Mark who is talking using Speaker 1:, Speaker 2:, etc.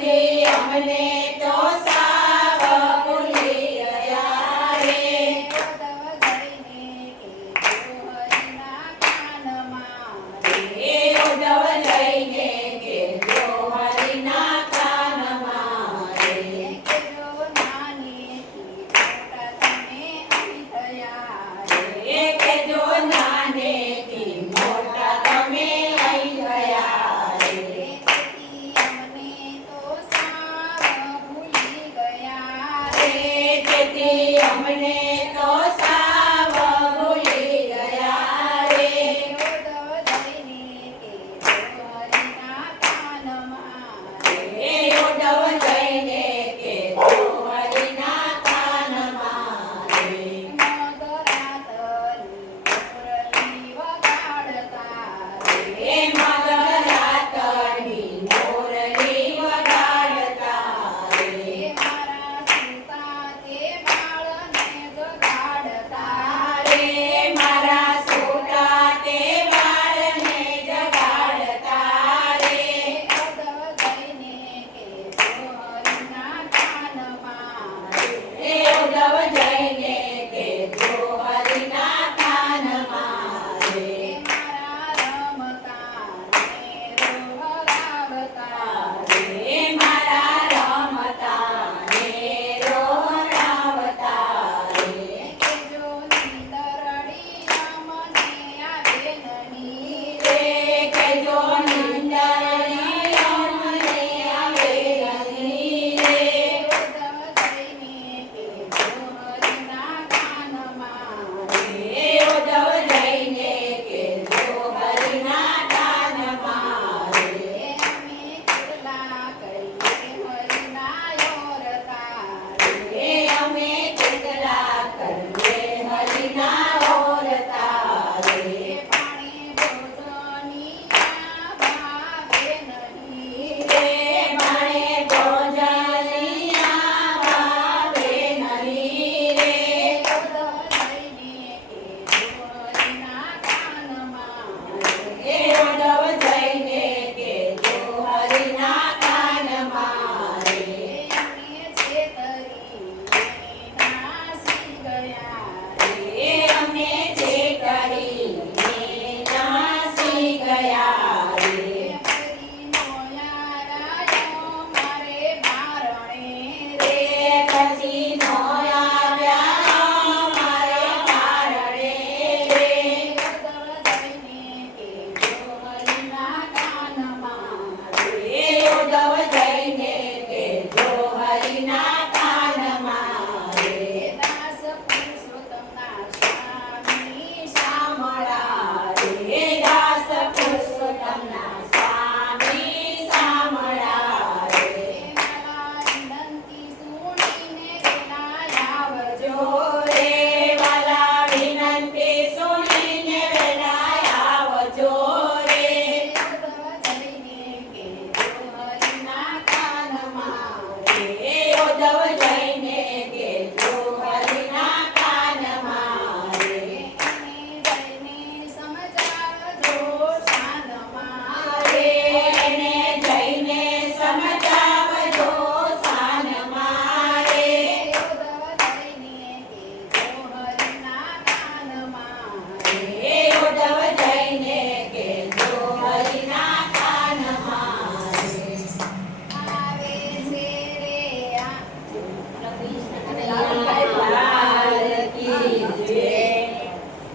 Speaker 1: દે અમને Friday. estaba ya